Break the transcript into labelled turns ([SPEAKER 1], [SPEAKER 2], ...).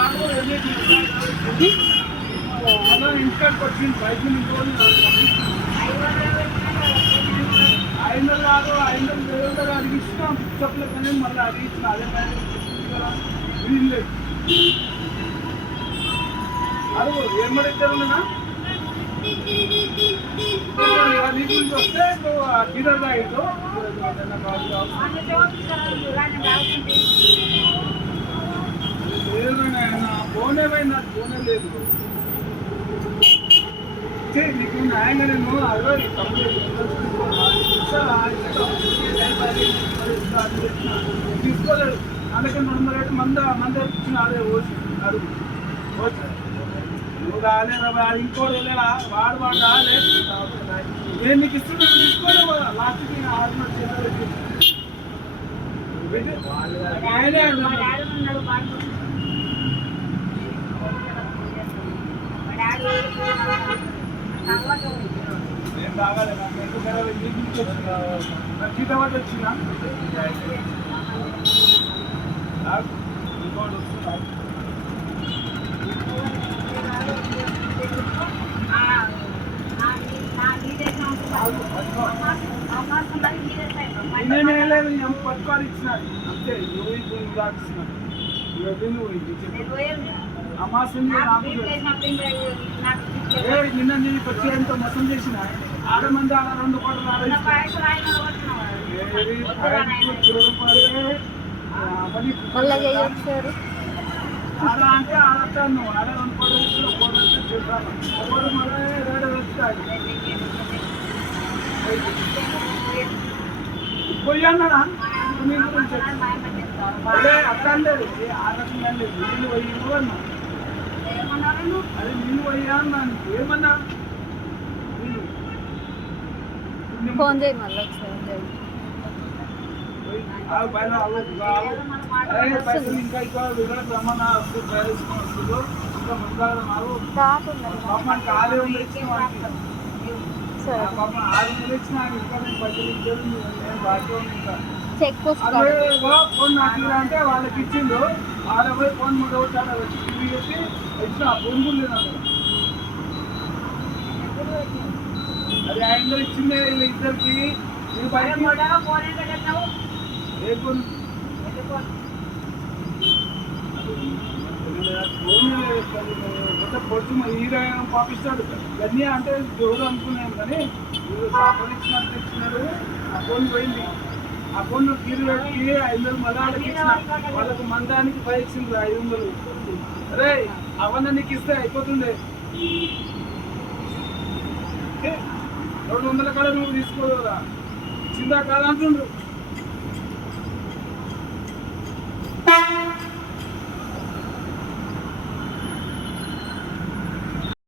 [SPEAKER 1] రాడు మళ్ళీ వచ్చింది బయట ఐదు కాదు ఐదు వేలు అడిగిస్తున్నాం చెప్పలేదు కానీ మళ్ళీ అడిగిస్తున్నా అదే పని వీలు లేదు అడుగు ఏం నీ గురించి వస్తే నువ్వు డీలర్ తాగితో లేదు నా ఫోనే లేదు నీకు న్యాయంగా నేను అదే కంప్లీట్ తీసుకోలేదు అందుకే రెండు వందల రేటు మంద మంద ఇచ్చిన అదే ఓసి అడుగు ఓసి నువ్వు రాలేదా వాడు ఇంకోటి వాడు వాడు రాలే నేను నీకు ఇస్తున్నాను తీసుకోలేవు లాస్ట్కి ఆరు మంది చేతులు అన్నాడు. నేను తాగాలి నాకు ఎందుకు కలవాలి? నీకు నుంచి వచ్చిందా? నాకు చీత పట్టి వచ్చిందా? నాకు నేనే వెళ్ళలేదు, నేను పట్టుకోవాలి ఇచ్చిన అంతే, నువ్వు ఇప్పుడు నువ్వు దాటిస్తున్నావు. నువ్వు నువ్వు నిన్న నీ వచ్చేంత మోసం చేసిన. ఆడ మంది ఆడ రెండు కోట్ల ఆడ ఆ, ఆడ అంటే ఆడతాను ఆడ రెండు కోట్ల కోట్ల చెప్పాను మళ్ళీ రేడు వస్తాయి పోయి అన్నాడా? అట్లా లేదు ఆ రకంగా లేదు. నీళ్ళు పోయి అన్నా. అది నీళ్ళు పోయా అన్నాను. ఏమన్నా?
[SPEAKER 2] ఫోన్ చేయి మళ్ళీ ఒకసారి
[SPEAKER 1] ఇంకా
[SPEAKER 2] చెక్ పోస్ట్
[SPEAKER 1] ఫోన్ నాకు అంటే వాళ్ళకి ఇచ్చిండు. పోయి ఫోన్ మూడు వచ్చాడు వచ్చి టీవీ పెట్టి ఇచ్చిన ఫోన్ కూడా లేదు. అది ఆయన ఇచ్చిందే వీళ్ళ ఇద్దరికి. ఫోన్? పొద్దు హీరో పంపిస్తాడు. ఇవన్నీ అంటే దేవుడు అనుకున్నాం కానీ వీళ్ళు ఇచ్చినాడు ఆ ఫోన్ పోయింది. ఆ ఫోన్ కీరు పెట్టి ఐదు వందలు మళ్ళీ వాళ్ళకి ఇచ్చిన. వాళ్ళకి మందానికి పై ఇచ్చింది ఐదు వందలు. అరే అవన్నీ నీకు ఇస్తే అయిపోతుండే. రెండు వందల కాడ నువ్వు తీసుకోదు కదా. చిందా కాదంటుండ్రు